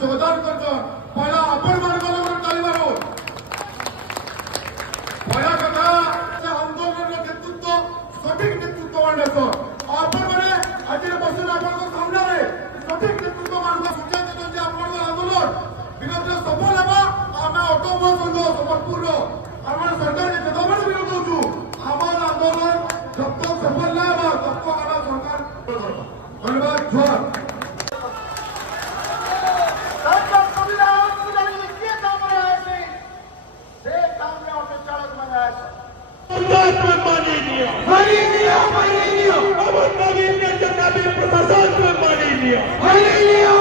जोगदान करछन पहिला आपण मानकर ताली मारो पहिला कथा आंदोलन नेतृत्व सठिक नेतृत्व मानसो आपण माने आज बसन आपण सामने रे सठिक नेतृत्व मानसो सूचना देछन जे आपण आंदोलन विगत सफल हेबा आमे ऑटोमोबाइल संघ समरपुर आम सरकार के जतबे विरोध होछु आमार आंदोलन जब तक सफल ना हेबा तब तक आम सरकार धन्यवाद जोर प्रशासन में मानी लिया